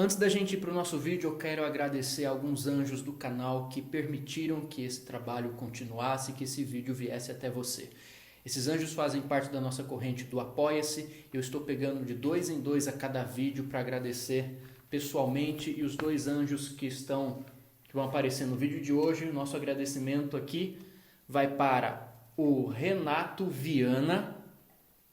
Antes da gente ir para o nosso vídeo, eu quero agradecer a alguns anjos do canal que permitiram que esse trabalho continuasse e que esse vídeo viesse até você. Esses anjos fazem parte da nossa corrente do Apoia-se. Eu estou pegando de 2 em 2 a cada vídeo para agradecer pessoalmente, e os 2 anjos que vão aparecer no vídeo de hoje, nosso agradecimento aqui vai para o Renato Viana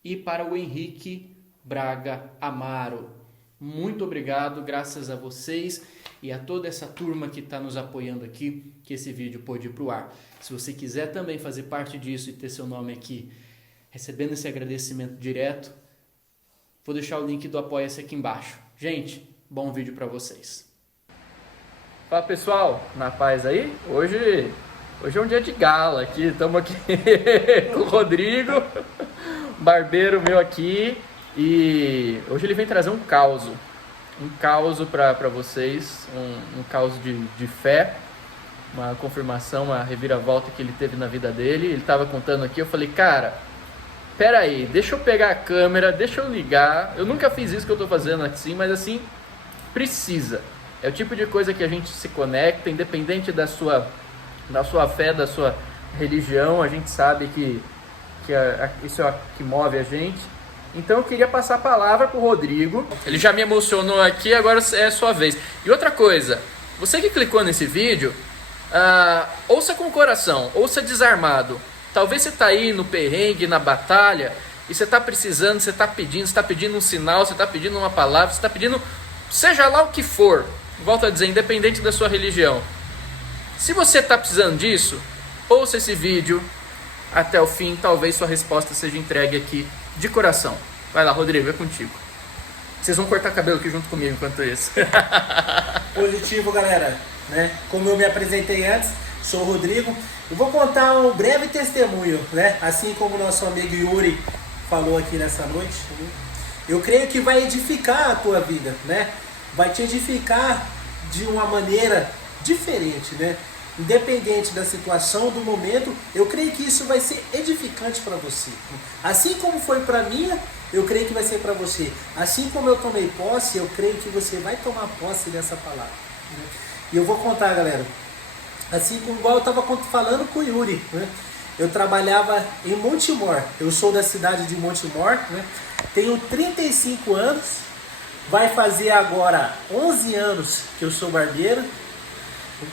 e para o Henrique Braga Amaro. Muito obrigado, graças a vocês e a toda essa turma que está nos apoiando aqui, que esse vídeo pôde ir para o ar. Se você quiser também fazer parte disso e ter seu nome aqui, recebendo esse agradecimento direto, vou deixar o link do Apoia-se aqui embaixo. Gente, bom vídeo para vocês. Fala pessoal, na paz aí? Hoje é um dia de gala aqui, estamos aqui com o Rodrigo, barbeiro meu aqui. E hoje ele vem trazer um caos para vocês, um caos de fé, uma confirmação, uma reviravolta que ele teve na vida dele. Ele estava contando aqui, eu falei, cara, pera aí, deixa eu pegar a câmera, deixa eu ligar. Eu nunca fiz isso que eu estou fazendo assim, mas assim, precisa. É o tipo de coisa que a gente se conecta, independente da sua fé, da sua religião. A gente sabe que isso é o que move a gente. Então eu queria passar a palavra para o Rodrigo. Ele já me emocionou aqui, agora é a sua vez. E outra coisa, você que clicou nesse vídeo, ouça com o coração, ouça desarmado. Talvez você está aí no perrengue, na batalha, e você está precisando, você está pedindo um sinal, você está pedindo uma palavra, você está pedindo, seja lá o que for, volto a dizer, independente da sua religião. Se você está precisando disso, ouça esse vídeo até o fim, talvez sua resposta seja entregue aqui de coração. Vai lá, Rodrigo, é contigo. Vocês vão cortar cabelo aqui junto comigo enquanto isso. Positivo, galera. Né? Como eu me apresentei antes, sou o Rodrigo. Eu vou contar um breve testemunho, né? Assim como o nosso amigo Yuri falou aqui nessa noite. Eu creio que vai edificar a tua vida, né? Vai te edificar de uma maneira diferente, né? Independente da situação, do momento, eu creio que isso vai ser edificante para você. Assim como foi para mim, eu creio que vai ser para você. Assim como eu tomei posse, eu creio que você vai tomar posse dessa palavra. Né? E eu vou contar, galera. Assim como igual eu estava falando com o Yuri. Né? Eu trabalhava em Montemor. Eu sou da cidade de Montemor. Né? Tenho 35 anos. Vai fazer agora 11 anos que eu sou barbeiro.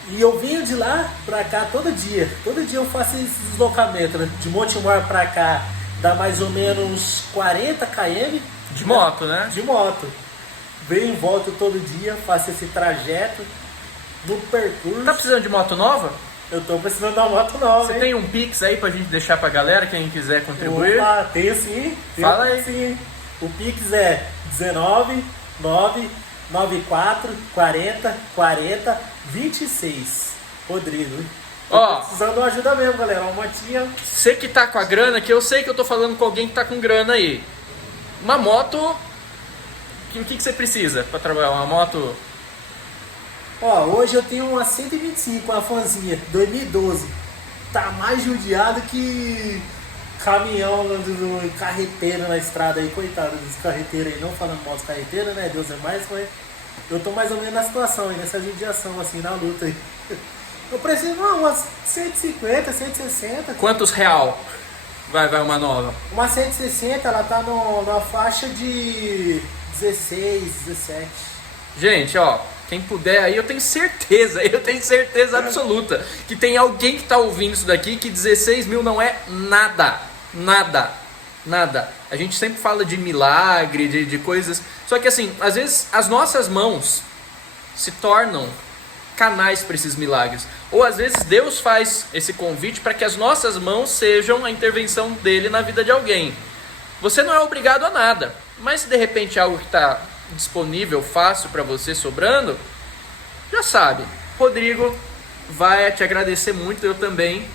E eu venho de lá pra cá todo dia. Todo dia eu faço esse deslocamento, né? De Montemor pra cá dá mais ou menos 40 km. De moto, né? De moto. Venho e volto todo dia, faço esse trajeto no percurso. Tá precisando de moto nova? Eu tô precisando de uma moto nova. Você tem um Pix aí pra gente deixar pra galera, quem quiser contribuir? Opa, tenho sim. Fala aí. Sim. O Pix é 1994404026. Rodrigo. Ó, precisando de uma ajuda mesmo, galera. Uma motinha. Você que tá com a grana, que eu sei que eu tô falando com alguém que tá com grana aí. Uma moto. O que você precisa pra trabalhar? Uma moto. Ó, hoje eu tenho uma 125, uma Fanzinha, 2012. Tá mais judiado que caminhão carreteiro na estrada aí, coitado dos carreteiros aí, não falando mal dos carreteiros, né? Deus é mais, mas eu tô mais ou menos na situação aí, nessa judiação, assim, na luta aí. Eu preciso de umas 150, 160. Quantos real vai uma nova? Uma 160, ela tá na faixa de 16, 17. Gente, ó, quem puder aí, eu tenho certeza absoluta que tem alguém que tá ouvindo isso daqui que 16 mil não é nada. A gente sempre fala de milagre, de coisas. Só que assim, às vezes as nossas mãos se tornam canais para esses milagres. Ou às vezes Deus faz esse convite para que as nossas mãos sejam a intervenção dele na vida de alguém. Você não é obrigado a nada, mas se de repente é algo que está disponível, fácil para você, sobrando, já sabe, Rodrigo vai te agradecer muito, eu também.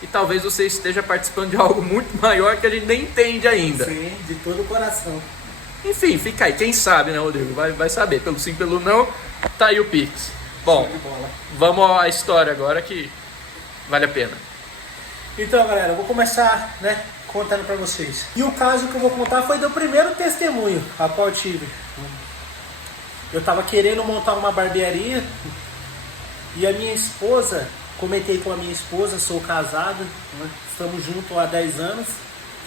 E talvez você esteja participando de algo muito maior que a gente nem entende ainda. Sim, de todo o coração. Enfim, fica aí. Quem sabe, né, Rodrigo? Vai saber. Pelo sim, pelo não, tá aí o Pix. Bom, vamos à história agora que vale a pena. Então, galera, eu vou começar, né, contando pra vocês. E o caso que eu vou contar foi do primeiro testemunho a qual eu tive. eu estava querendo montar uma barbearia e a minha esposa, comentei com a minha esposa, sou casado, né? Estamos juntos há 10 anos,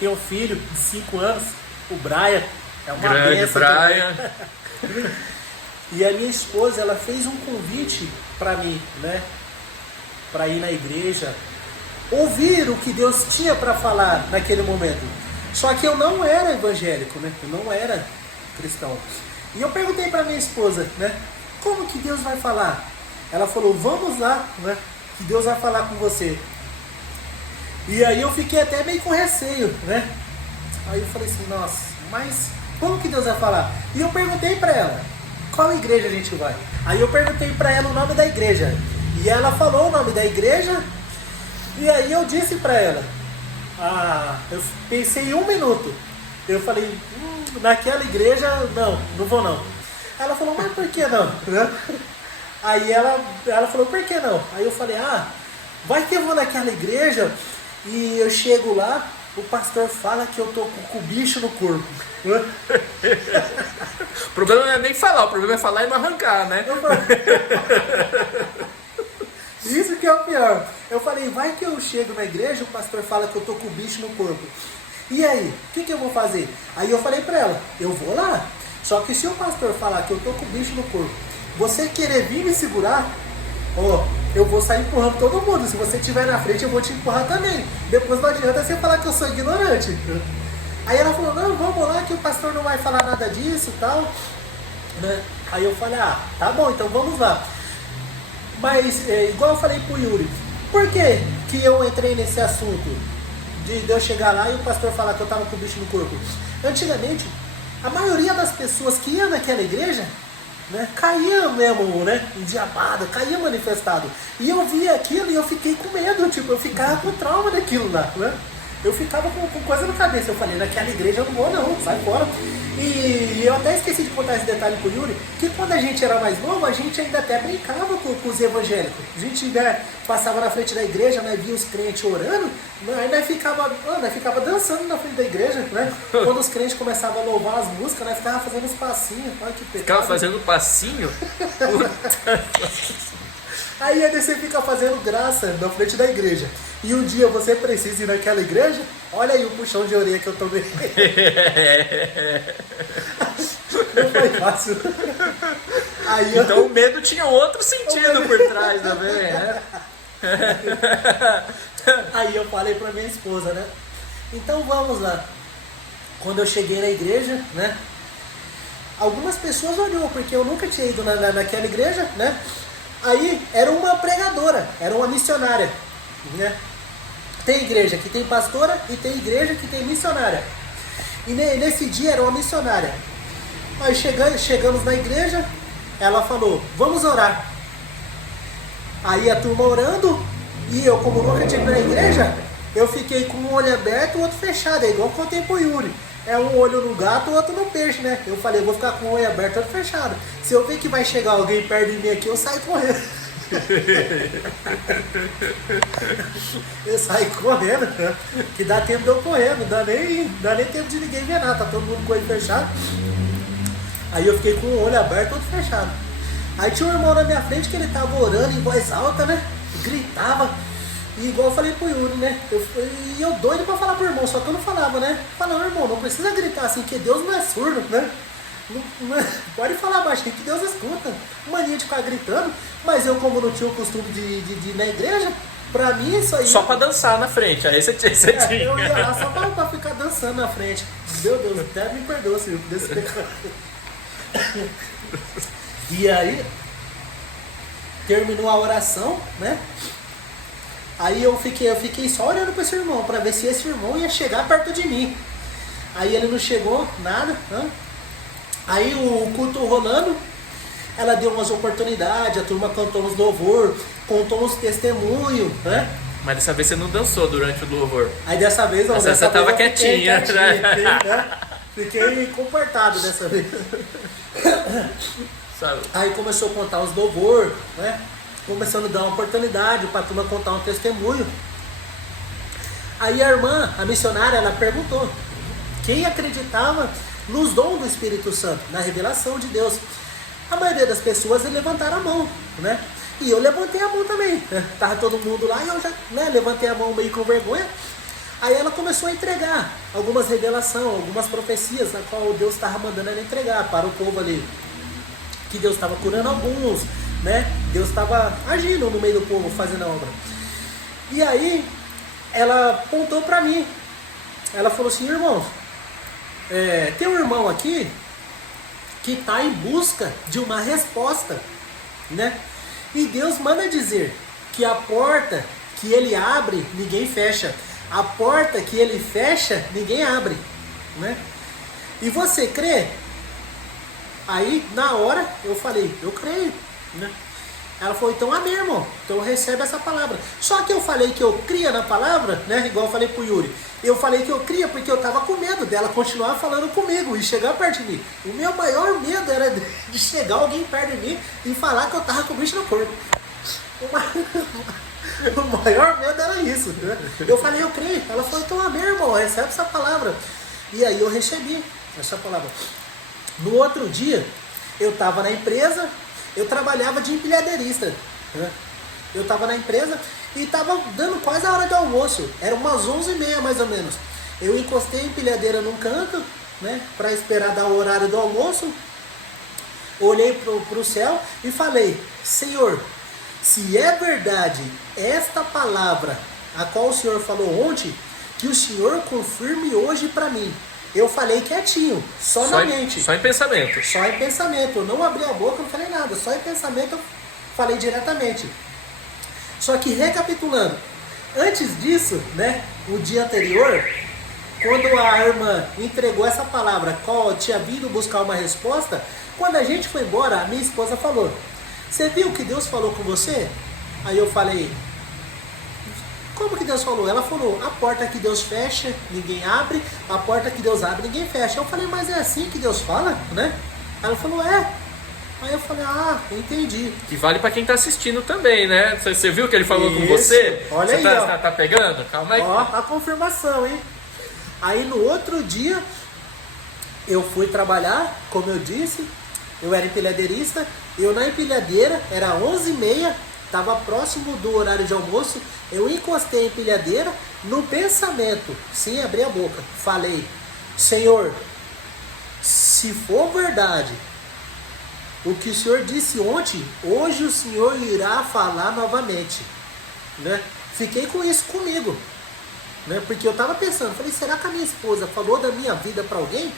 tenho um filho de 5 anos, o Brian, é uma grande benção Brian. E a minha esposa, ela fez um convite para mim, né? Para ir na igreja, ouvir o que Deus tinha para falar naquele momento. Só que eu não era evangélico, né? Eu não era cristão. E eu perguntei para minha esposa, né? Como que Deus vai falar? Ela falou, vamos lá, né? Que Deus vai falar com você. E aí eu fiquei até meio com receio, né? Aí eu falei assim, nossa, mas como que Deus vai falar? E eu perguntei para ela, qual igreja a gente vai? Aí eu perguntei para ela o nome da igreja. E ela falou o nome da igreja. E aí eu disse para ela, eu pensei 1 minuto. Eu falei, naquela igreja, não vou não. Ela falou, mas por que não? Aí ela falou, por que não? Aí eu falei, vai que eu vou naquela igreja e eu chego lá, o pastor fala que eu tô com o bicho no corpo. O problema não é nem falar, o problema é falar e não arrancar, né? Isso que é o pior. Eu falei, vai que eu chego na igreja, o pastor fala que eu tô com o bicho no corpo. E aí, o que eu vou fazer? Aí eu falei pra ela, eu vou lá. Só que se o pastor falar que eu tô com o bicho no corpo, você querer vir me segurar, eu vou sair empurrando todo mundo. Se você estiver na frente, eu vou te empurrar também. Depois não adianta você falar que eu sou ignorante. Aí ela falou, não, vamos lá que o pastor não vai falar nada disso e tal. Né? Aí eu falei, tá bom, então vamos lá. Mas, igual eu falei pro Yuri, por que eu entrei nesse assunto de eu chegar lá e o pastor falar que eu tava com o bicho no corpo? Antigamente, a maioria das pessoas que iam naquela igreja, né, caía mesmo, né, endiabado, caía manifestado. E eu via aquilo e eu fiquei com medo, eu ficava com trauma daquilo lá, né? Eu ficava com coisa na cabeça. Eu falei, naquela igreja eu não vou não, sai fora. E eu até esqueci de contar esse detalhe pro Yuri, que quando a gente era mais novo, a gente ainda até brincava com os evangélicos. A gente ainda passava na frente da igreja, né, via os crentes orando, aí nós ficava dançando na frente da igreja, né? Quando os crentes começavam a louvar as músicas, nós ficava fazendo os passinhos. Olha que pecado. Ficava fazendo passinho? Aí você fica fazendo graça na frente da igreja. E um dia você precisa ir naquela igreja, olha aí o puxão de orelha que eu tomei. Não foi fácil. Aí então o medo tinha outro sentido por trás também, né? Aí eu falei pra minha esposa, né? Então vamos lá. Quando eu cheguei na igreja, né? Algumas pessoas olhou, porque eu nunca tinha ido naquela igreja, né? Aí era uma pregadora, era uma missionária, né? Tem igreja que tem pastora e tem igreja que tem missionária. E nesse dia era uma missionária. Aí chegamos na igreja, ela falou, vamos orar. Aí a turma orando, e eu, como nunca tinha ido na igreja, eu fiquei com um olho aberto e o outro fechado, é igual que eu contei pro Yuri. É um olho no gato, o outro no peixe, né? Eu falei, eu vou ficar com um olho aberto e outro fechado. Se eu ver que vai chegar alguém perto de mim aqui, eu saio correndo. Eu saio correndo, né? Que dá tempo de eu correr, não dá nem tempo de ninguém ver nada, tá todo mundo com o olho fechado. Aí eu fiquei com um olho aberto e outro fechado. Aí tinha um irmão na minha frente que ele tava orando em voz alta, né? Gritava. E igual eu falei pro Yuri, né? Eu doido pra falar pro irmão, só que eu não falava, né? Falando, irmão, não precisa gritar assim, que Deus não é surdo, né? Não, pode falar baixinho que Deus escuta. Mania de ficar gritando, mas eu, como não tinha o costume de ir na igreja, pra mim isso aí. Só pra dançar na frente, aí você tinha. Eu ia lá só pra ficar dançando na frente. Meu Deus, até me perdoa, Senhor, desse pecado. E aí, terminou a oração, né? Aí eu fiquei só olhando para esse irmão, para ver se esse irmão ia chegar perto de mim. Aí ele não chegou, nada. Né? Aí o culto rolando, ela deu umas oportunidades, a turma cantou uns louvor, contou uns testemunhos, né? Mas dessa vez você não dançou durante o louvor. Aí dessa vez não, você tava quietinha. Fiquei comportado dessa vez. Sabe? Aí começou a contar os louvor, né? Começando a dar uma oportunidade para a turma contar um testemunho. Aí a irmã, a missionária, ela perguntou quem acreditava nos dons do Espírito Santo, na revelação de Deus. A maioria das pessoas levantaram a mão, né? E eu levantei a mão também, né? Tava todo mundo lá e eu já, né, levantei a mão meio com vergonha. Aí ela começou a entregar algumas revelações, algumas profecias na qual Deus estava mandando ela entregar para o povo ali. Que Deus estava curando alguns, né? Deus estava agindo no meio do povo, fazendo a obra. E aí ela apontou para mim. Ela falou assim: irmão, tem um irmão aqui que está em busca de uma resposta, né? E Deus manda dizer que a porta que ele abre, ninguém fecha. A porta que ele fecha, ninguém abre, né? E você crê? Aí, na hora, eu falei: eu creio, né? Ela falou: então amém, irmão. Então recebe essa palavra. Só que eu falei que eu cria na palavra, né? Igual eu falei pro Yuri. Eu falei que eu cria porque eu tava com medo dela continuar falando comigo e chegar perto de mim. O meu maior medo era de chegar alguém perto de mim e falar que eu tava com o bicho no corpo. O maior medo era isso, né? Eu falei: eu creio. Ela falou: então amém, irmão, recebe essa palavra. E aí eu recebi essa palavra. No outro dia, eu estava na empresa, eu trabalhava de empilhadeirista, né? Eu estava na empresa e estava dando quase a hora de almoço. Era umas 11h30 mais ou menos. Eu encostei a empilhadeira num canto, né, para esperar dar o horário do almoço. Olhei pro céu e falei: Senhor, se é verdade esta palavra a qual o Senhor falou ontem, que o Senhor confirme hoje para mim. Eu falei quietinho, só na mente. Só em pensamento. Só em pensamento. Eu não abri a boca, não falei nada. Só em pensamento eu falei diretamente. Só que recapitulando, antes disso, né, o dia anterior, quando a irmã entregou essa palavra, qual tinha vindo buscar uma resposta, quando a gente foi embora, a minha esposa falou: você viu que Deus falou com você? Aí eu falei: como que Deus falou? Ela falou: a porta que Deus fecha, ninguém abre. A porta que Deus abre, ninguém fecha. Eu falei: mas é assim que Deus fala, né? Ela falou: é. Aí eu falei: ah, entendi. E vale pra quem tá assistindo também, né? Você viu que ele falou com Isso. você? Olha você aí, ó. tá pegando? Calma aí. Ó, a confirmação, hein? Aí no outro dia, eu fui trabalhar, como eu disse. Eu era empilhadeirista. Eu na empilhadeira, era 11h30. Estava próximo do horário de almoço. Eu encostei a empilhadeira. No pensamento, sem abrir a boca, falei: Senhor, se for verdade o que o Senhor disse ontem, hoje o Senhor irá falar novamente, né? Fiquei com isso comigo, né? Porque eu estava pensando, falei: será que a minha esposa falou da minha vida para alguém?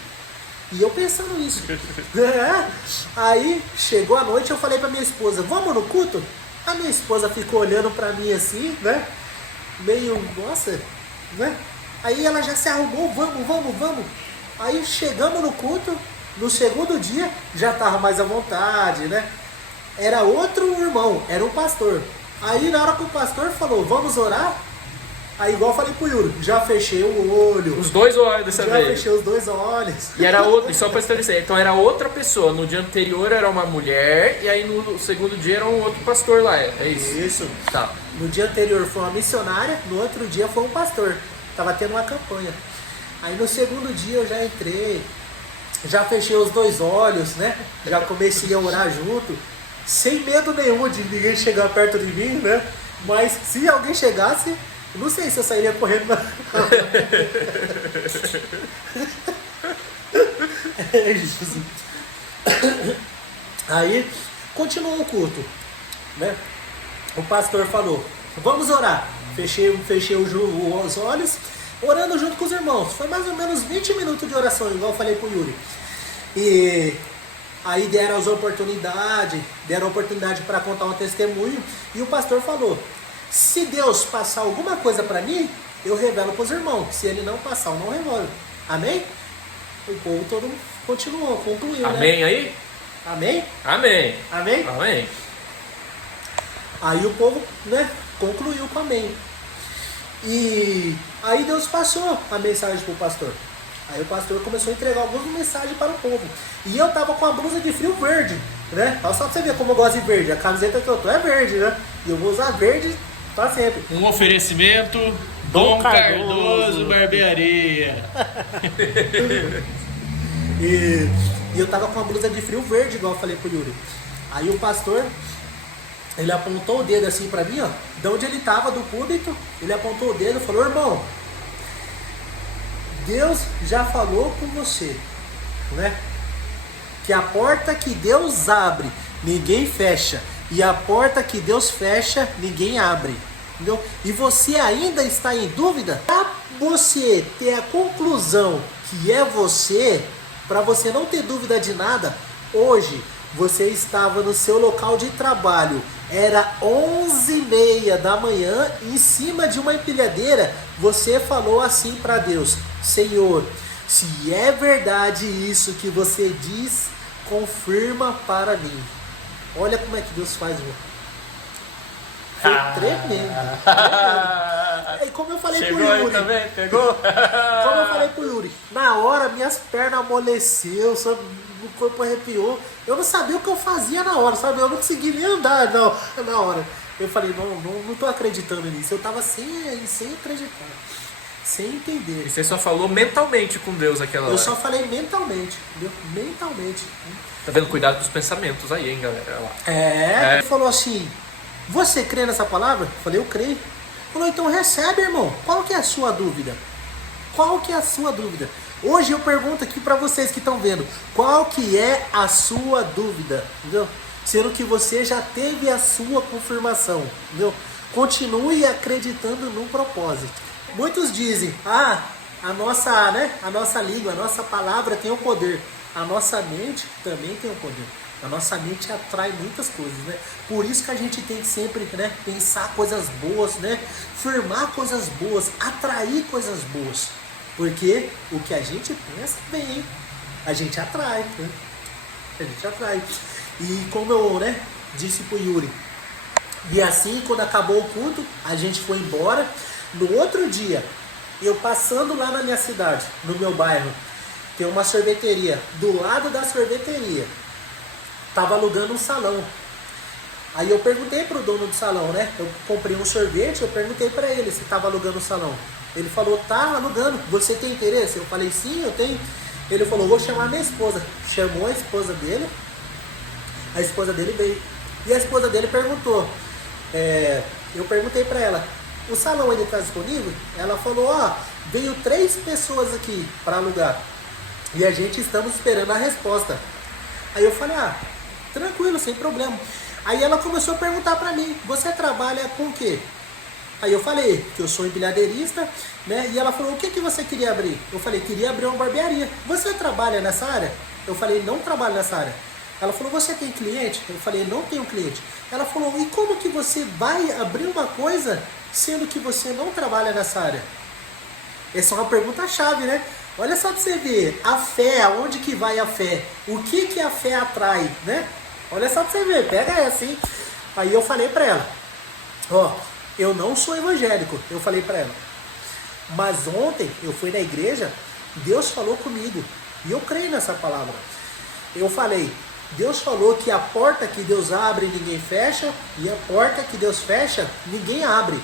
E eu pensando nisso. Aí chegou a noite, eu falei para minha esposa: vamos no culto? A minha esposa ficou olhando para mim assim, né? Meio, nossa, né? Aí ela já se arrumou: vamos. Aí chegamos no culto. No segundo dia, já estava mais à vontade, né? Era outro irmão, era um pastor. Aí na hora que o pastor falou: vamos orar, aí igual eu falei pro Yuri, já fechei o olho. Os dois olhos dessa vez. Já fechei os dois olhos. E era outro, só para esclarecer, então era outra pessoa. No dia anterior era uma mulher, e aí no segundo dia era um outro pastor lá, é isso? Isso. Tá. No dia anterior foi uma missionária, no outro dia foi um pastor. Tava tendo uma campanha. Aí no segundo dia eu já entrei, já fechei os dois olhos, né? Já comecei a orar junto, sem medo nenhum de ninguém chegar perto de mim, né? Mas se alguém chegasse, não sei se eu sairia correndo. É isso. Aí continuou o culto, né? O pastor falou: vamos orar. Fechei os olhos, orando junto com os irmãos. Foi mais ou menos 20 minutos de oração, igual eu falei pro Yuri. E aí deram a oportunidade para contar um testemunho. E o pastor falou: se Deus passar alguma coisa para mim, eu revelo para os irmãos. Se ele não passar, eu não revelo. Amém? O povo todo concluiu. Amém, né? aí? Amém? Amém. Amém? Amém. Aí o povo, né, concluiu com amém. E aí Deus passou a mensagem para o pastor. Aí o pastor começou a entregar algumas mensagens para o povo. E eu tava com a blusa de frio verde, né? Só pra você ver como eu gosto de verde. A camiseta que eu tô é verde, né? E eu vou usar verde pra sempre. Um oferecimento Dom Cardoso Barbearia. E eu tava com uma blusa de frio verde, igual eu falei pro Yuri. Aí o pastor, ele apontou o dedo assim pra mim, ó, de onde ele tava, do púlpito, ele apontou o dedo e falou: irmão, Deus já falou com você, né? Que a porta que Deus abre, ninguém fecha. E a porta que Deus fecha, ninguém abre. Entendeu? E você ainda está em dúvida? Para você ter a conclusão que é você, para você não ter dúvida de nada, hoje você estava no seu local de trabalho, era 11h30 da manhã, em cima de uma empilhadeira, você falou assim para Deus: Senhor, se é verdade isso que você diz, confirma para mim. Olha como é que Deus faz, meu. Foi tremendo. E como eu falei Chegou pro Yuri, aí também? Pegou? como eu falei pro Yuri, na hora minhas pernas amoleceu, sabe? O corpo arrepiou. Eu não sabia o que eu fazia na hora, sabe? Eu não consegui nem andar não, na hora. Eu falei, não tô acreditando nisso. Eu tava sem acreditar, sem entender. E você só falou mentalmente com Deus aquela hora. Eu só falei mentalmente, entendeu? Mentalmente. Tá vendo? Cuidado dos pensamentos aí, hein, galera? Olha lá. Ele falou assim: você crê nessa palavra? Eu falei, eu creio. Ele falou, então recebe, irmão. Qual que é a sua dúvida? Qual que é a sua dúvida? Hoje eu pergunto aqui para vocês que estão vendo, qual que é a sua dúvida? Entendeu? Sendo que você já teve a sua confirmação, entendeu? Continue acreditando no propósito. Muitos dizem, a nossa língua, a nossa palavra tem o poder. A nossa mente também tem o poder. A nossa mente atrai muitas coisas, né? Por isso que a gente tem que sempre, né, pensar coisas boas, né? Firmar coisas boas, atrair coisas boas. Porque o que a gente pensa bem, a gente atrai, né? A gente atrai. E como eu, né, disse pro Yuri, e assim quando acabou o culto, a gente foi embora. No outro dia, eu passando lá na minha cidade, no meu bairro, tem uma sorveteria. Do lado da sorveteria, tava alugando um salão. Aí eu perguntei pro dono do salão, né? Eu comprei um sorvete, eu perguntei pra ele se tava alugando o salão. Ele falou, tá alugando, você tem interesse? Eu falei, sim, eu tenho. Ele falou, vou chamar minha esposa. Chamou a esposa dele veio. E a esposa dele perguntou, eu perguntei pra ela, o salão ainda está disponível? Ela falou, veio 3 pessoas aqui para alugar. E a gente estamos esperando a resposta. Aí eu falei, tranquilo, sem problema. Aí ela começou a perguntar pra mim, você trabalha com o quê? Aí eu falei que eu sou empilhadeirista, né? E ela falou, o que você queria abrir? Eu falei, queria abrir uma barbearia. Você trabalha nessa área? Eu falei, não trabalho nessa área. Ela falou, você tem cliente? Eu falei, não tenho cliente. Ela falou, e como que você vai abrir uma coisa sendo que você não trabalha nessa área? Essa é uma pergunta-chave, né? Olha só pra você ver, a fé, aonde que vai a fé? O que a fé atrai, né? Olha só pra você ver, pega essa, hein? Aí eu falei pra ela, eu não sou evangélico, eu falei pra ela. Mas ontem eu fui na igreja, Deus falou comigo, e eu creio nessa palavra. Eu falei, Deus falou que a porta que Deus abre, ninguém fecha, e a porta que Deus fecha, ninguém abre.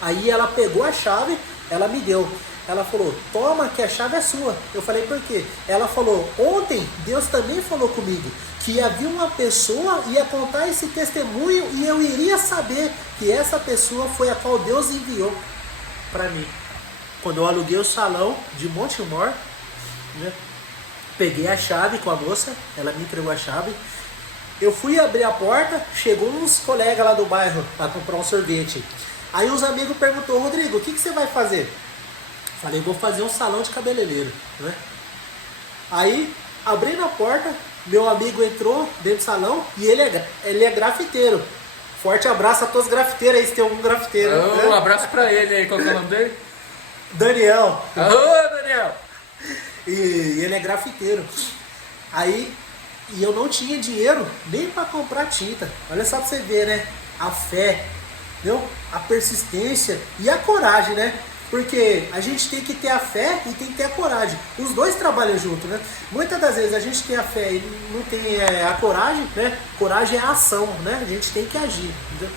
Aí ela pegou a chave, ela me deu. Ela falou, toma que a chave é sua. Eu falei, por quê? Ela falou, ontem Deus também falou comigo que havia uma pessoa, ia contar esse testemunho e eu iria saber que essa pessoa foi a qual Deus enviou para mim. Quando eu aluguei o salão de Montemor, né, peguei a chave com a moça, ela me entregou a chave. Eu fui abrir a porta, chegou uns colegas lá do bairro para comprar um sorvete. Aí os amigos perguntou, Rodrigo, o que você vai fazer? Falei, vou fazer um salão de cabeleireiro, né? Aí, abrindo a porta, meu amigo entrou dentro do salão e ele é grafiteiro. Forte abraço a todos os grafiteiros aí, se tem algum grafiteiro. Né? Um abraço pra ele aí, qual que é o nome dele? Daniel. Ô, Daniel! E ele é grafiteiro. Aí, e eu não tinha dinheiro nem para comprar tinta. Olha só pra você ver, né? A fé, entendeu? A persistência e a coragem, né? Porque a gente tem que ter a fé e tem que ter a coragem. Os dois trabalham junto, né? Muitas das vezes a gente tem a fé e não tem a coragem, né? Coragem é a ação, né? A gente tem que agir, entendeu?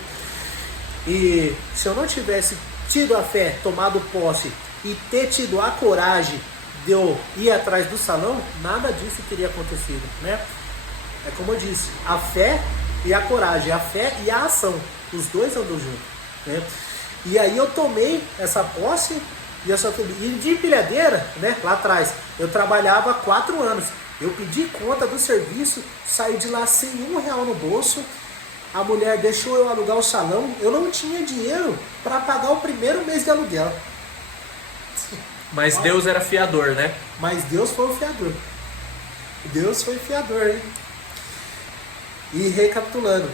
E se eu não tivesse tido a fé, tomado posse e ter tido a coragem de eu ir atrás do salão, nada disso teria acontecido, né? É como eu disse, a fé e a coragem, a fé e a ação, os dois andam juntos, né? E aí eu tomei essa posse e de empilhadeira, né? Lá atrás, eu trabalhava 4 anos. Eu pedi conta do serviço, saí de lá sem R$1 no bolso. A mulher deixou eu alugar o salão. Eu não tinha dinheiro para pagar o primeiro mês de aluguel. Mas Deus era fiador, né? Mas Deus foi o fiador. Deus foi fiador, hein? E recapitulando,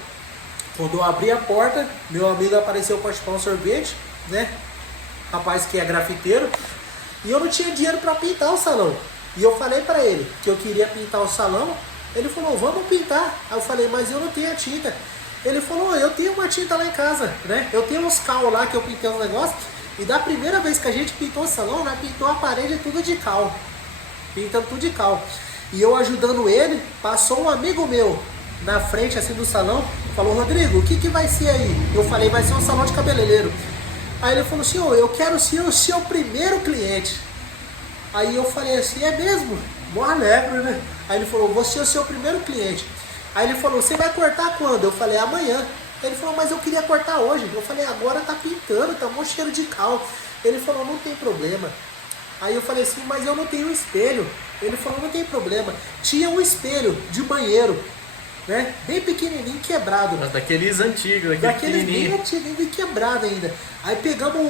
quando eu abri a porta, meu amigo apareceu para chupar um sorvete, né? Rapaz que é grafiteiro. E eu não tinha dinheiro para pintar o salão. E eu falei para ele que eu queria pintar o salão. Ele falou, vamos pintar. Aí eu falei, mas eu não tenho a tinta. Ele falou, eu tenho uma tinta lá em casa, né? Eu tenho uns cal lá que eu pintei os negócios. E da primeira vez que a gente pintou o salão, nós pintou a parede tudo de cal. Pintando tudo de cal. E eu ajudando ele, passou um amigo meu na frente assim do salão, falou, Rodrigo, o que vai ser aí? Eu falei, vai ser um salão de cabeleireiro. Aí ele falou, senhor, eu quero ser o seu primeiro cliente. Aí eu falei assim, é mesmo? Mó alegre, né? Aí ele falou, você é o seu primeiro cliente. Aí ele falou, você vai cortar quando? Eu falei, amanhã. Ele falou, mas eu queria cortar hoje. Eu falei, agora tá pintando, tá um cheiro de cal. Ele falou, não tem problema. Aí eu falei assim, mas eu não tenho espelho. Ele falou, não tem problema. Tinha um espelho de banheiro, né? Bem pequenininho, quebrado. Mas daqueles antigos, daqueles bem antigos, bem quebrado ainda. Aí pegamos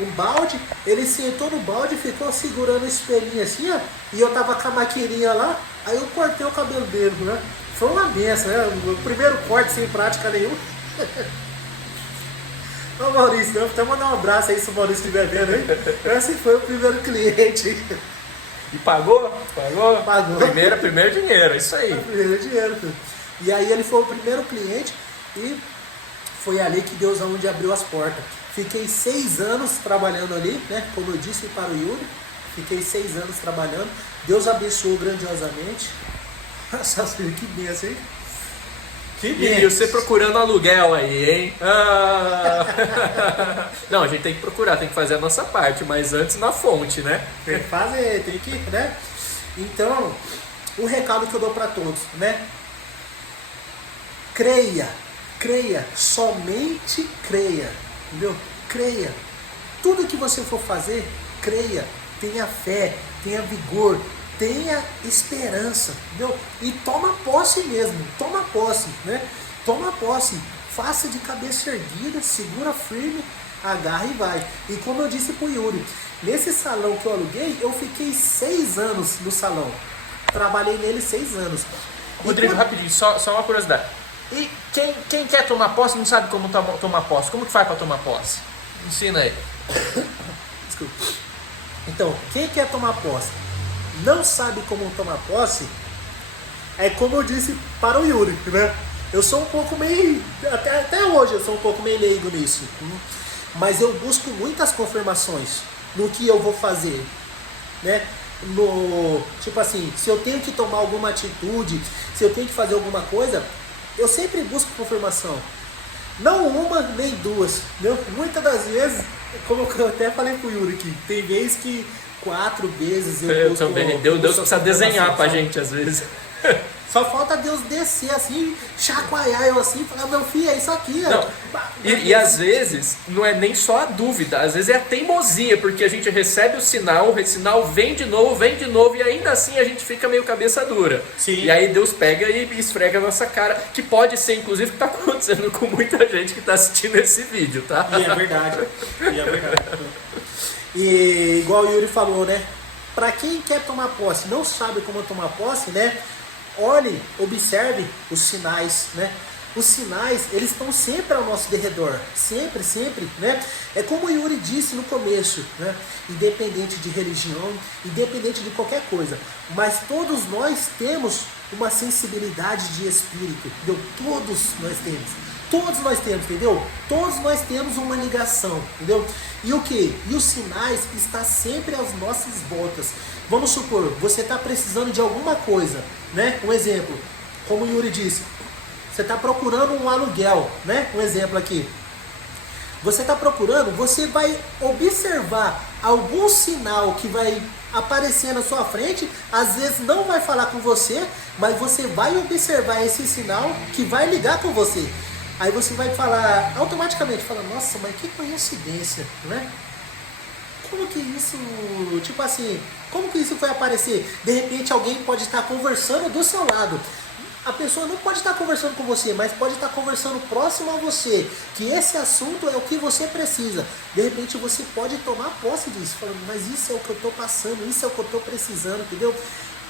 um balde, ele sentou no balde e ficou segurando o espelhinho assim, ó. E eu tava com a maquininha lá, aí eu cortei o cabelo dele, né? Foi uma benção, né? O primeiro corte sem prática nenhuma. Ô Maurício, eu vou até mandar um abraço aí se o Maurício estiver vendo aí. Esse foi o primeiro cliente. E pagou? Pagou? Pagou. Primeiro dinheiro, isso aí. Primeiro dinheiro, filho. E aí ele foi o primeiro cliente e foi ali que Deus aonde abriu as portas. Fiquei 6 anos trabalhando ali, né? Como eu disse para o Yuri. Fiquei 6 anos trabalhando. Deus abençoou grandiosamente. Nossa, filho, que benção, hein? Que benção. E você procurando aluguel aí, hein? Ah. Não, a gente tem que procurar, tem que fazer a nossa parte, mas antes na fonte, né? Tem que fazer, tem que, né? Então, o recado que eu dou para todos, né? Creia, somente creia, entendeu? Creia. Tudo que você for fazer, creia. Tenha fé, tenha vigor, tenha esperança, entendeu? E toma posse mesmo, toma posse, né? Toma posse, faça de cabeça erguida, segura firme, agarra e vai. E como eu disse pro Yuri, nesse salão que eu aluguei, eu fiquei 6 anos no salão. Trabalhei nele 6 anos. Rodrigo, rapidinho, só uma curiosidade. E quem quer tomar posse não sabe como tomar posse. Como que faz para tomar posse? Ensina aí. Desculpa. Então, quem quer tomar posse não sabe como tomar posse, é como eu disse para o Yuri, né? Eu sou um pouco meio, até hoje eu sou um pouco meio leigo nisso, mas eu busco muitas confirmações no que eu vou fazer, né? Tipo assim, se eu tenho que tomar alguma atitude, se eu tenho que fazer alguma coisa, eu sempre busco confirmação. Não uma, nem duas, entendeu? Muitas das vezes, como eu até falei pro Yuri aqui, tem vezes que 4 vezes eu busco... também. Deus precisa desenhar pra gente às vezes. Só falta Deus descer assim, chacoalhar eu assim, falar, meu filho, é isso aqui. Não, e às vezes não é nem só a dúvida, às vezes é a teimosia, porque a gente recebe o sinal vem de novo, e ainda assim a gente fica meio cabeça dura. Sim. E aí Deus pega e esfrega a nossa cara, que pode ser inclusive o que está acontecendo com muita gente que está assistindo esse vídeo, tá? E é verdade. E igual o Yuri falou, né? Pra quem quer tomar posse, não sabe como tomar posse, né? Olhe, observe os sinais, né? Os sinais, eles estão sempre ao nosso derredor, sempre, né? É como o Yuri disse no começo, né? Independente de religião, independente de qualquer coisa, mas todos nós temos uma sensibilidade de espírito, entendeu? Todos nós temos, entendeu? Todos nós temos uma ligação, entendeu? E o que? E os sinais estão sempre às nossas voltas. Vamos supor, você está precisando de alguma coisa, né? Um exemplo, como o Yuri disse, você está procurando um aluguel, né? Um exemplo aqui. Você está procurando, você vai observar algum sinal que vai aparecer na sua frente, às vezes não vai falar com você, mas você vai observar esse sinal que vai ligar com você. Aí você vai falar, automaticamente, fala, nossa, mas que coincidência, né? Como que isso, tipo assim, como que isso foi aparecer? De repente alguém pode estar conversando do seu lado. A pessoa não pode estar conversando com você, mas pode estar conversando próximo a você, que esse assunto é o que você precisa. De repente você pode tomar posse disso, falando, mas isso é o que eu estou passando, isso é o que eu estou precisando, entendeu?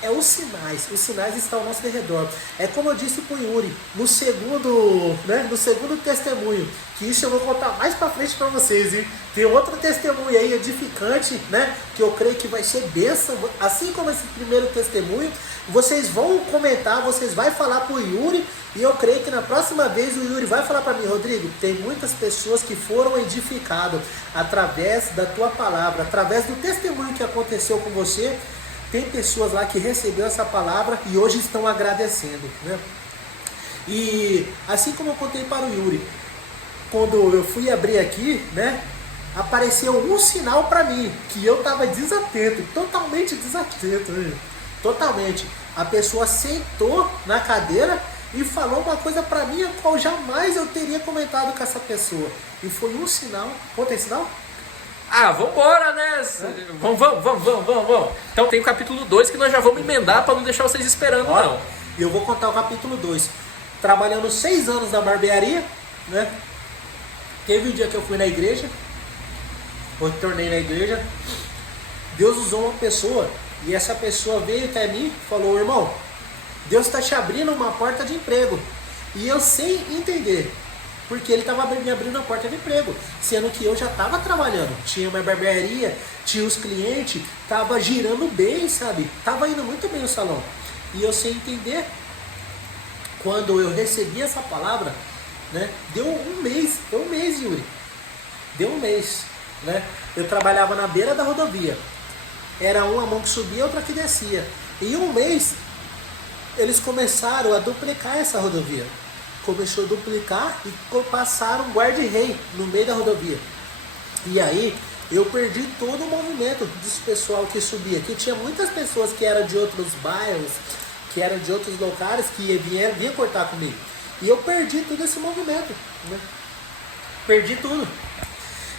É os sinais estão ao nosso redor. É como eu disse para o Yuri, no segundo testemunho, que isso eu vou contar mais para frente para vocês, hein? Tem outro testemunho aí edificante, né? Que eu creio que vai ser bênção, assim como esse primeiro testemunho. Vocês vão comentar, vocês vão falar para o Yuri, e eu creio que na próxima vez o Yuri vai falar para mim, Rodrigo, tem muitas pessoas que foram edificadas através da tua palavra, através do testemunho que aconteceu com você. Tem pessoas lá que receberam essa palavra e hoje estão agradecendo, né? E assim como eu contei para o Yuri, quando eu fui abrir aqui, né, apareceu um sinal para mim, que eu estava desatento, totalmente desatento, né? Totalmente. A pessoa sentou na cadeira e falou uma coisa para mim, a qual jamais eu teria comentado com essa pessoa. E foi um sinal. Contei sinal? Ah, vambora, né? Vamos. Então tem o capítulo 2 que nós já vamos emendar para não deixar vocês esperando, não. E eu vou contar o capítulo 2. Trabalhando 6 anos na barbearia, né? Teve um dia que eu fui na igreja, eu retornei na igreja, Deus usou uma pessoa, e essa pessoa veio até mim e falou, irmão, Deus está te abrindo uma porta de emprego. E eu sem entender, porque ele estava me abrindo a porta de emprego, sendo que eu já estava trabalhando, tinha uma barbearia, tinha os clientes, estava girando bem, sabe? Estava indo muito bem o salão. E eu sem entender, quando eu recebi essa palavra, né? Deu um mês, Yuri. Deu um mês, né? Eu trabalhava na beira da rodovia. Era uma mão que subia, outra que descia. E em um mês, eles começaram a duplicar essa rodovia. Começou a duplicar e passaram um guarda-rei no meio da rodovia. E aí eu perdi todo o movimento desse pessoal que subia. Que tinha muitas pessoas que eram de outros bairros, que eram de outros locais, que vinham cortar comigo. E eu perdi todo esse movimento, né? Perdi tudo.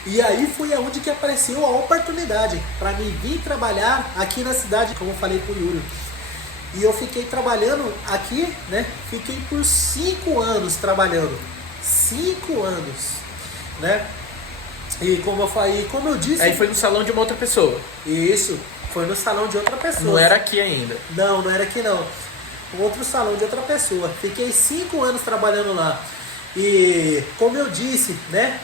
E aí foi aonde que apareceu a oportunidade para mim vir trabalhar aqui na cidade, como eu falei pro Yuri. E eu fiquei trabalhando aqui, né? Fiquei por 5 anos trabalhando. 5 anos, né? E como eu falei, como eu disse... Aí foi no salão de uma outra pessoa. Isso, foi no salão de outra pessoa. Não era aqui ainda. Não era aqui não. Outro salão de outra pessoa. Fiquei 5 anos trabalhando lá. E como eu disse, né?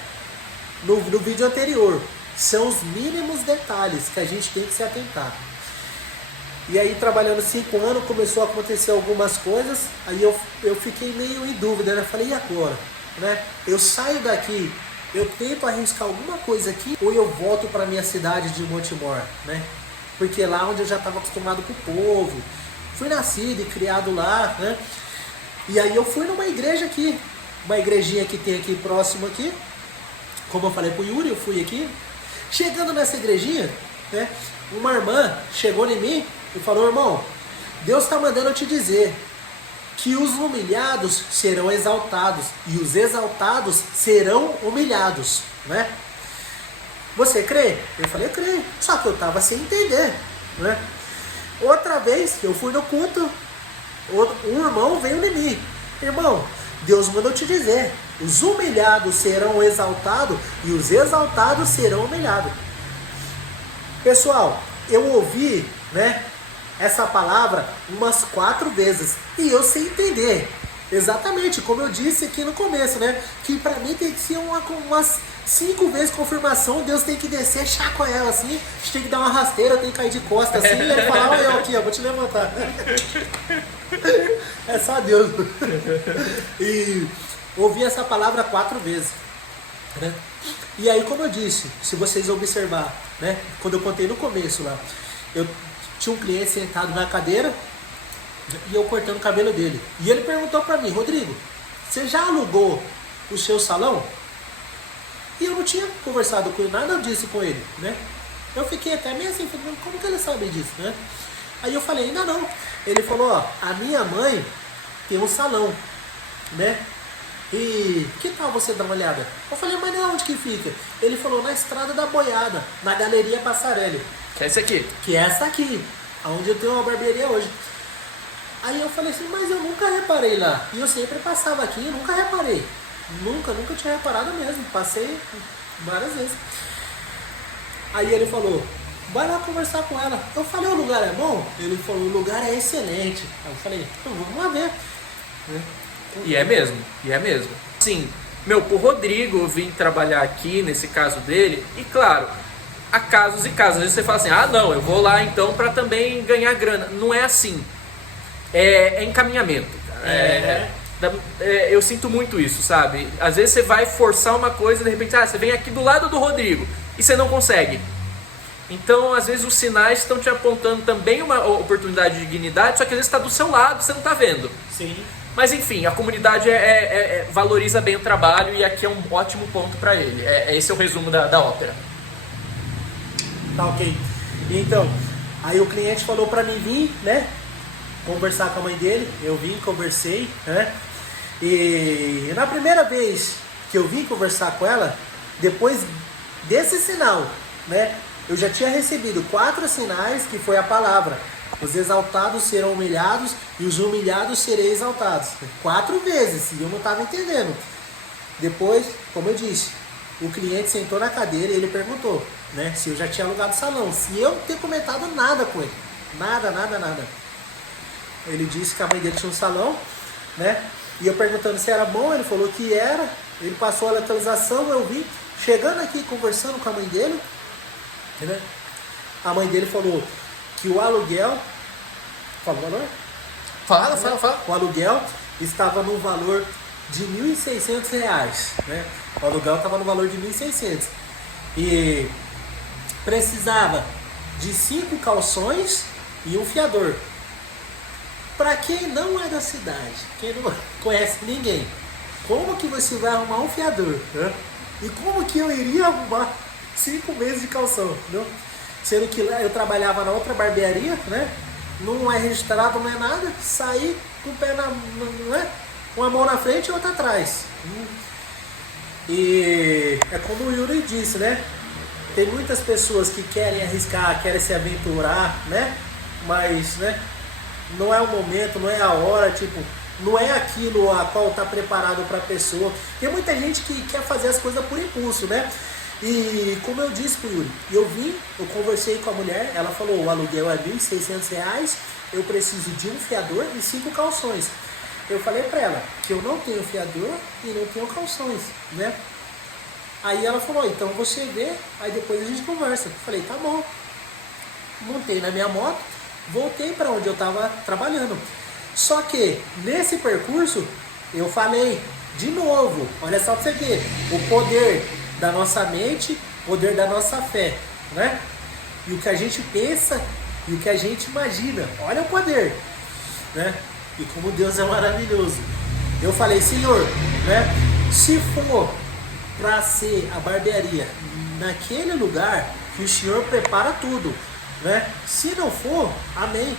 No vídeo anterior, são os mínimos detalhes que a gente tem que se atentar. E aí, trabalhando 5 anos, começou a acontecer algumas coisas. Aí eu fiquei meio em dúvida, né? Falei, e agora? Né? Eu saio daqui, eu tento arriscar alguma coisa aqui, ou eu volto para minha cidade de Montemor, né? Porque lá onde eu já estava acostumado com o povo, fui nascido e criado lá, né? E aí eu fui numa igreja aqui, uma igrejinha que tem aqui próximo aqui. Como eu falei pro Yuri, eu fui aqui. Chegando nessa igrejinha, né? Uma irmã chegou em mim e falou, irmão, Deus está mandando eu te dizer que os humilhados serão exaltados e os exaltados serão humilhados, né? Você crê? Eu falei, creio. Só que eu estava sem entender, né? Outra vez, eu fui no culto, um irmão veio em mim. Irmão, Deus mandou te dizer, os humilhados serão exaltados e os exaltados serão humilhados. Pessoal, eu ouvi, né, essa palavra umas 4 vezes e eu sem entender. Exatamente, como eu disse aqui no começo, né? Que pra mim tem que ser umas 5 vezes confirmação. Deus tem que descer, chacoalhar ela assim, a gente tem que dar uma rasteira, tem que cair de costas assim, e ele falar, olha eu aqui, ó, vou te levantar. É só Deus. E ouvi essa palavra 4 vezes, né? E aí, como eu disse, se vocês observar, né? Quando eu contei no começo lá, eu tinha um cliente sentado na cadeira e eu cortando o cabelo dele. E ele perguntou pra mim, Rodrigo, você já alugou o seu salão? E eu não tinha conversado com ele, nada disso com ele, né? Eu fiquei até meio assim, falando, como que ele sabe disso, né? Aí eu falei, ainda não. Ele falou, ó, a minha mãe tem um salão, né? E que tal você dar uma olhada? Eu falei, mas onde que fica? Ele falou, na Estrada da Boiada, na Galeria Passarelli. Que é esse aqui. Que é essa aqui, onde eu tenho uma barbearia hoje. Aí eu falei assim, mas eu nunca reparei lá. E eu sempre passava aqui e nunca reparei. Nunca tinha reparado mesmo. Passei várias vezes. Aí ele falou, vai lá conversar com ela. Eu falei, o lugar é bom? Ele falou, o lugar é excelente. Aí eu falei, então vamos lá ver. E é mesmo. Sim, pro Rodrigo vir trabalhar aqui, nesse caso dele, e claro, há casos e casos. Às vezes você fala assim, ah não, eu vou lá então para também ganhar grana. Não é assim. É encaminhamento. Eu sinto muito isso, sabe? Às vezes você vai forçar uma coisa, de repente, você vem aqui do lado do Rodrigo e você não consegue. Então, às vezes os sinais estão te apontando também uma oportunidade de dignidade, só que às vezes está do seu lado, você não está vendo. Sim. Mas enfim, a comunidade valoriza bem o trabalho e aqui é um ótimo ponto para ele. Esse é o resumo da ópera. Tá ok. Então, aí o cliente falou pra mim vir, né? Conversar com a mãe dele. Eu vim, conversei, né? E na primeira vez que eu vim conversar com ela, depois desse sinal, né? Eu já tinha recebido 4 sinais que foi a palavra. Os exaltados serão humilhados e os humilhados serão exaltados. 4 vezes, e eu não estava entendendo. Depois, como eu disse, o cliente sentou na cadeira e ele perguntou, né, se eu já tinha alugado o salão, se eu não ter comentado nada com ele. Nada. Ele disse que a mãe dele tinha um salão, né? E eu perguntando se era bom, ele falou que era. Ele passou a localização, eu vi. Chegando aqui, conversando com a mãe dele, né? A mãe dele falou que o aluguel... Fala o valor? Fala. O aluguel estava no valor de R$ 1.600, né? O aluguel estava no valor de R$ 1.600. E precisava de 5 calções e um fiador. Para quem não é da cidade, quem não conhece ninguém, como que você vai arrumar um fiador? Né? E como que eu iria arrumar 5 meses de calção? Entendeu? Sendo que lá eu trabalhava na outra barbearia, né? Não é registrado, não é nada. Saí com o pé né? Uma mão na frente e outra atrás. E é como o Yuri disse, né? Tem muitas pessoas que querem arriscar, querem se aventurar, né? Mas, né? Não é o momento, não é a hora, tipo, não é aquilo a qual está preparado para a pessoa. Tem muita gente que quer fazer as coisas por impulso, né? E como eu disse pro Yuri, eu conversei com a mulher, ela falou, o aluguel é R$ 1.600, eu preciso de um fiador e 5 calções. Eu falei para ela que eu não tenho fiador e não tenho calções, né? Aí ela falou, então você vê, aí depois a gente conversa. Eu falei, tá bom. Montei na minha moto, voltei para onde eu estava trabalhando. Só que nesse percurso eu falei de novo, olha só para você ver, o poder da nossa mente, o poder da nossa fé, né? E o que a gente pensa e o que a gente imagina, olha o poder, né? E como Deus é maravilhoso. Eu falei, Senhor, né? Se for para ser a barbearia naquele lugar, que o Senhor prepara tudo, né? Se não for, amém.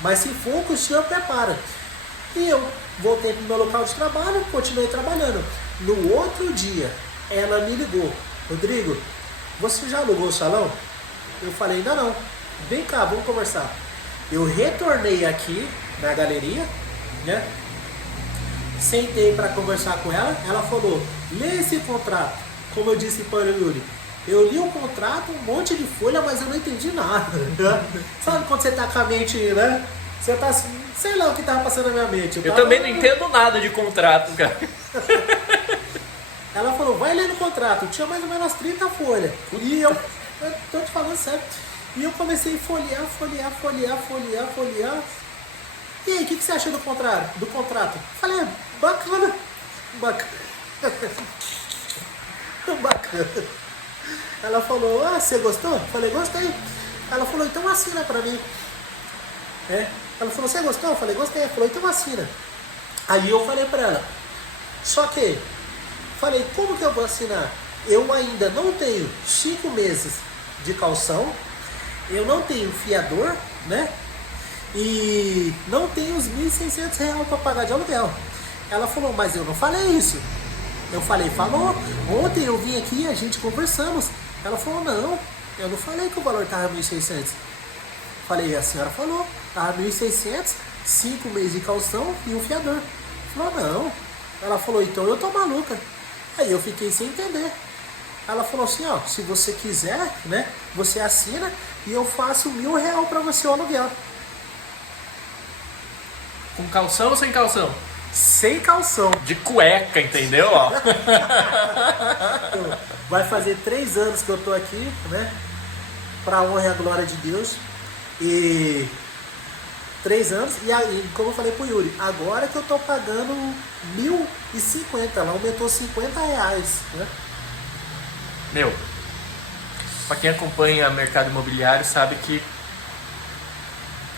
Mas se for, que o Senhor prepara. E eu voltei para o meu local de trabalho, continuei trabalhando. No outro dia, ela me ligou. Rodrigo, você já alugou o salão? Eu falei, ainda não. Vem cá, vamos conversar. Eu retornei aqui na galeria, né? Sentei para conversar com ela. Ela falou, lê esse contrato. Como eu disse para o Yuri, eu li o contrato, um monte de folha, mas eu não entendi nada. Sabe quando você tá com a mente, né? Você tá, sei lá o que tava passando na minha mente. Eu também não entendo nada de contrato, cara. Ela falou, vai ler no contrato. Tinha mais ou menos 30 folhas. E eu tô te falando sério. E eu comecei a folhear. E aí, o que você achou do contrato? Falei, bacana. Bacana. Ela falou, você gostou? Falei, gostei. Ela falou, então assina pra mim. Ela falou, você gostou? Falei, gostei. Ela falou, então assina. Aí eu falei pra ela, só que, falei, como que eu vou assinar? eu ainda não tenho 5 meses de calção, eu não tenho fiador, né? E não tenho os R$ 1.600 para pagar de aluguel. Ela falou, mas eu não falei isso. Eu falei, falou. Ontem eu vim aqui e a gente conversamos. Ela falou, não, eu não falei que o valor estava 1.600. Falei, a senhora falou, estava 1.600, 5 meses de calção e um fiador. Falou, não. Ela falou, então eu tô maluca. Aí eu fiquei sem entender. Ela falou assim, ó, se você quiser, né, você assina e eu faço R$ 1.000 para você o aluguel. Com calção ou sem calção? Sem calção. De cueca, entendeu? Ó. Então, vai fazer 3 anos que eu tô aqui, né, para honra e a glória de Deus. E 3 anos, e aí, como eu falei pro Yuri, agora que eu tô pagando 1.050, ela aumentou R$ 50, né? Meu, pra quem acompanha mercado imobiliário sabe que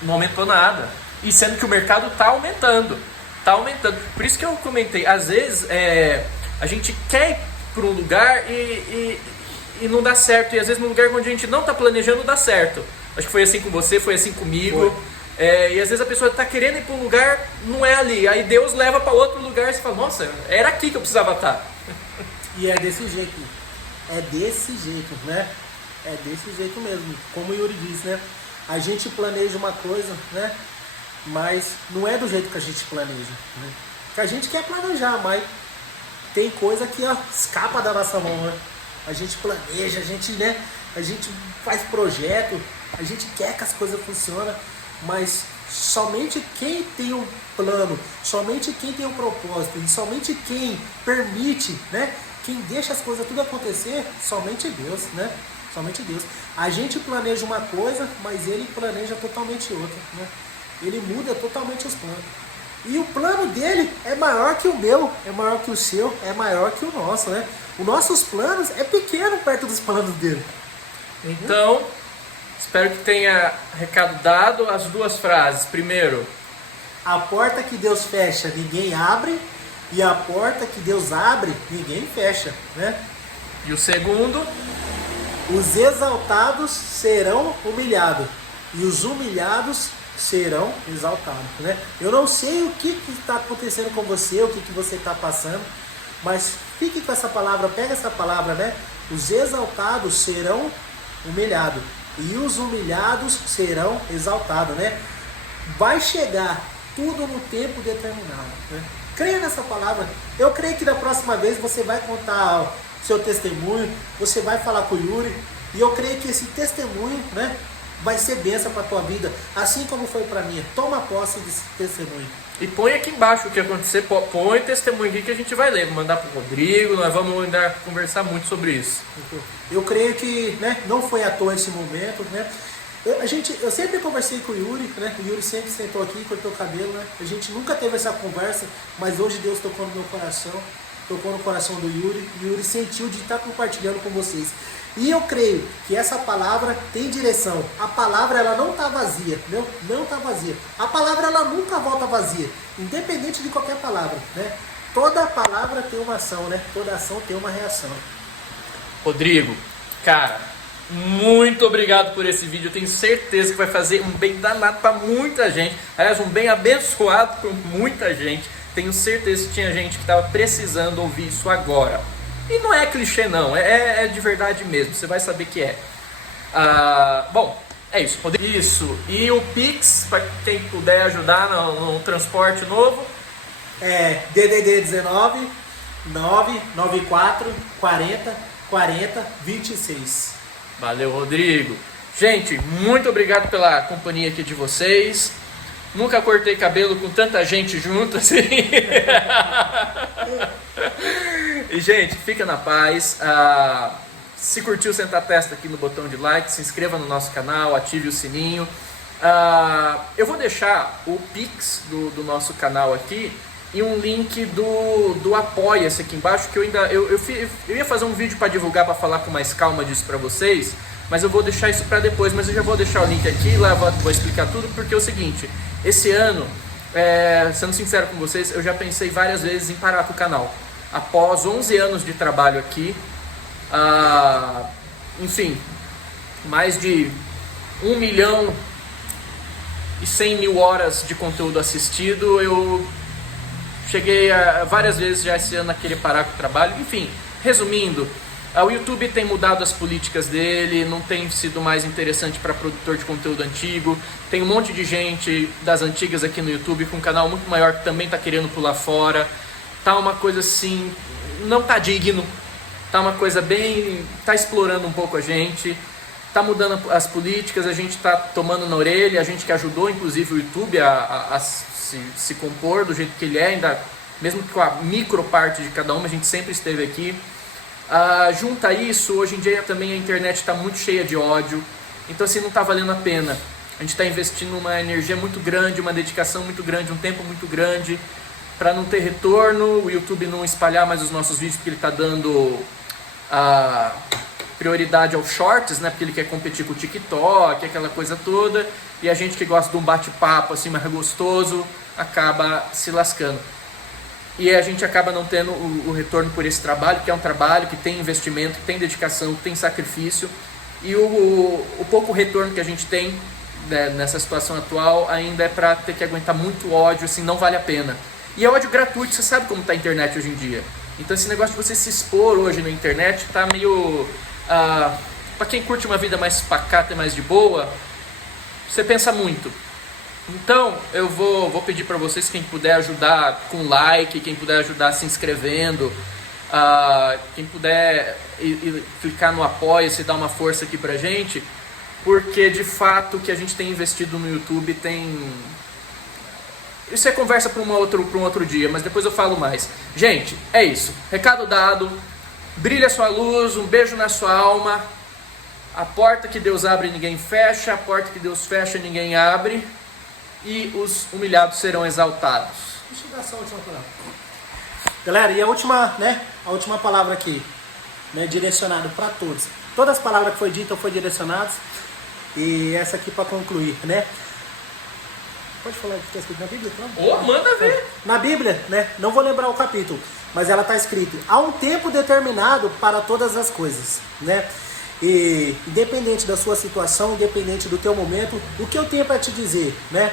não aumentou nada. E sendo que o mercado tá aumentando. Tá aumentando. Por isso que eu comentei, às vezes a gente quer ir para um lugar e não dá certo. E às vezes no lugar onde a gente não tá planejando dá certo. Acho que foi assim com você, foi assim comigo. E às vezes a pessoa tá querendo ir para um lugar, não é ali. Aí Deus leva para outro lugar e você fala, nossa, era aqui que eu precisava estar. E é desse jeito. É desse jeito, né? É desse jeito mesmo. Como o Yuri disse, né? A gente planeja uma coisa, né? Mas não é do jeito que a gente planeja, né? Que a gente quer planejar, mas tem coisa que ó, escapa da nossa mão, né? A gente planeja, a gente, né? A gente faz projeto, a gente quer que as coisas funcionem, mas somente quem tem um plano, somente quem tem um propósito, e somente quem permite, né? Quem deixa as coisas tudo acontecer, somente Deus, né? Somente Deus. A gente planeja uma coisa, mas Ele planeja totalmente outra, né? Ele muda totalmente os planos. E o plano dele é maior que o meu, é maior que o seu, é maior que o nosso, né? Os nossos planos é pequeno perto dos planos dele. Então, espero que tenha recado dado. As 2 frases. Primeiro, a porta que Deus fecha, ninguém abre. E a porta que Deus abre, ninguém fecha, né? E o segundo, os exaltados serão humilhados. E os humilhados serão exaltados, né? Eu não sei o que está acontecendo com você, o que você está passando, mas fique com essa palavra, pega essa palavra, né? Os exaltados serão humilhados e os humilhados serão exaltados, né? Vai chegar tudo no tempo determinado, né? Creia nessa palavra. Eu creio que da próxima vez você vai contar o seu testemunho, você vai falar com o Yuri, e eu creio que esse testemunho, né, vai ser bênção para a tua vida, assim como foi para mim. Toma posse desse testemunho. E põe aqui embaixo o que acontecer, põe testemunho aqui que a gente vai ler, vou mandar para o Rodrigo, nós vamos ainda conversar muito sobre isso. Eu creio que, né, não foi à toa esse momento, né? Eu sempre conversei com o Yuri, né? O Yuri sempre sentou aqui, cortou o cabelo, né? A gente nunca teve essa conversa, mas hoje Deus tocou no meu coração, tocou no coração do Yuri, e o Yuri sentiu de estar compartilhando com vocês. E eu creio que essa palavra tem direção. A palavra ela não está vazia, entendeu? Não está vazia. A palavra ela nunca volta vazia, independente de qualquer palavra, né? Toda palavra tem uma ação, né? Toda ação tem uma reação. Rodrigo, cara, muito obrigado por esse vídeo. Eu tenho certeza que vai fazer um bem danado para muita gente. Aliás, um bem abençoado para muita gente. Tenho certeza que tinha gente que estava precisando ouvir isso agora. E não é clichê não, é de verdade mesmo. Você vai saber que é. Bom, é isso. Isso. E o Pix, para quem puder ajudar no transporte novo. É DDD 19 994 40 40 26. Valeu, Rodrigo. Gente, muito obrigado pela companhia aqui de vocês. Nunca cortei cabelo com tanta gente junto assim. E, gente, fica na paz. Se curtiu, senta a testa aqui no botão de like, se inscreva no nosso canal, ative o sininho. Eu vou deixar o Pix do nosso canal aqui e um link do Apoia-se aqui embaixo, que eu ia fazer um vídeo para divulgar, para falar com mais calma disso para vocês, mas eu vou deixar isso para depois. Mas eu já vou deixar o link aqui, lá vou explicar tudo, porque é o seguinte, esse ano, sendo sincero com vocês, eu já pensei várias vezes em parar com o canal. Após 11 anos de trabalho aqui, Enfim, mais de 1.100.000 horas de conteúdo assistido. Eu cheguei várias vezes já esse ano a querer parar com o trabalho. Enfim, resumindo, o YouTube tem mudado as políticas dele, não tem sido mais interessante para produtor de conteúdo antigo. Tem um monte de gente das antigas aqui no YouTube com um canal muito maior que também está querendo pular fora. Tá uma coisa assim, não tá digno. Tá uma coisa bem... tá explorando um pouco a gente. Tá mudando as políticas, a gente tá tomando na orelha. A gente que ajudou, inclusive, o YouTube a se compor do jeito que ele é, ainda, mesmo que com a micro parte de cada uma, a gente sempre esteve aqui. Junta a isso, hoje em dia também a internet está muito cheia de ódio, então assim, não está valendo a pena. A gente está investindo uma energia muito grande, uma dedicação muito grande, um tempo muito grande para não ter retorno, o YouTube não espalhar mais os nossos vídeos porque ele está dando prioridade aos shorts, né? Porque ele quer competir com o TikTok, aquela coisa toda, e a gente que gosta de um bate-papo assim mais gostoso acaba se lascando. E a gente acaba não tendo o retorno por esse trabalho, que é um trabalho que tem investimento, que tem dedicação, que tem sacrifício. E o pouco retorno que a gente tem, né, nessa situação atual ainda é para ter que aguentar muito ódio, assim, não vale a pena. E é ódio gratuito, você sabe como está a internet hoje em dia. Então esse negócio de você se expor hoje na internet está meio... para quem curte uma vida mais pacata e mais de boa, você pensa muito. Então, eu vou pedir para vocês, quem puder ajudar com like, quem puder ajudar se inscrevendo, quem puder clicar no apoia-se e dar uma força aqui pra gente, porque de fato o que a gente tem investido no YouTube tem... Isso é conversa para um outro dia, mas depois eu falo mais. Gente, é isso. Recado dado, brilha a sua luz, um beijo na sua alma. A porta que Deus abre ninguém fecha, a porta que Deus fecha ninguém abre. E os humilhados serão exaltados. Deixa eu dar só a última palavra. Galera, e a última palavra aqui, né, direcionada para todos. Todas as palavras que foi ditas foram direcionadas. E essa aqui para concluir, né? Pode falar o que está escrito na Bíblia? Manda ver. Na Bíblia, né? Não vou lembrar o capítulo, mas ela está escrito: há um tempo determinado para todas as coisas, né? E independente da sua situação, independente do teu momento, o que eu tenho para te dizer, né?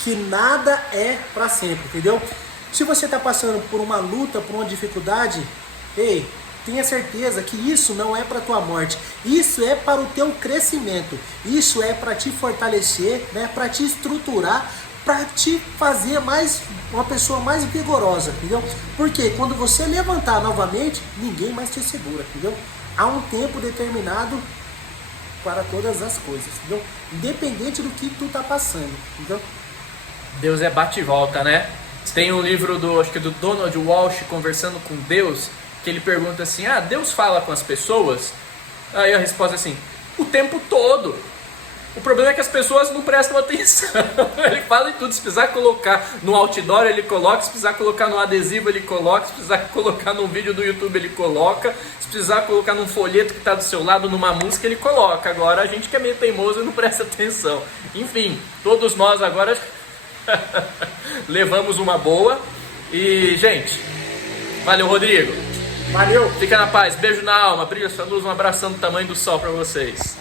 Que nada é para sempre, entendeu? Se você está passando por uma luta, por uma dificuldade, ei, tenha certeza que isso não é para tua morte. Isso é para o teu crescimento. Isso é para te fortalecer, né? Para te estruturar, para te fazer mais uma pessoa mais vigorosa, entendeu? Porque quando você levantar novamente, ninguém mais te segura, entendeu? Há um tempo determinado para todas as coisas, entendeu? Independente do que tu tá passando, entendeu? Deus é bate e volta, né? Tem um livro acho que do Donald Walsh, Conversando com Deus, que ele pergunta assim: Deus fala com as pessoas? Aí a resposta é assim: o tempo todo. O problema é que as pessoas não prestam atenção. Ele fala em tudo. Se precisar colocar no outdoor, ele coloca. Se precisar colocar no adesivo, ele coloca. Se precisar colocar num vídeo do YouTube, ele coloca. Se precisar colocar num folheto que está do seu lado, numa música, ele coloca. Agora a gente que é meio teimoso e não presta atenção. Enfim, todos nós agora levamos uma boa. E, gente, valeu, Rodrigo. Valeu. Fica na paz. Beijo na alma. Brilha sua luz. Um abração do tamanho do sol para vocês.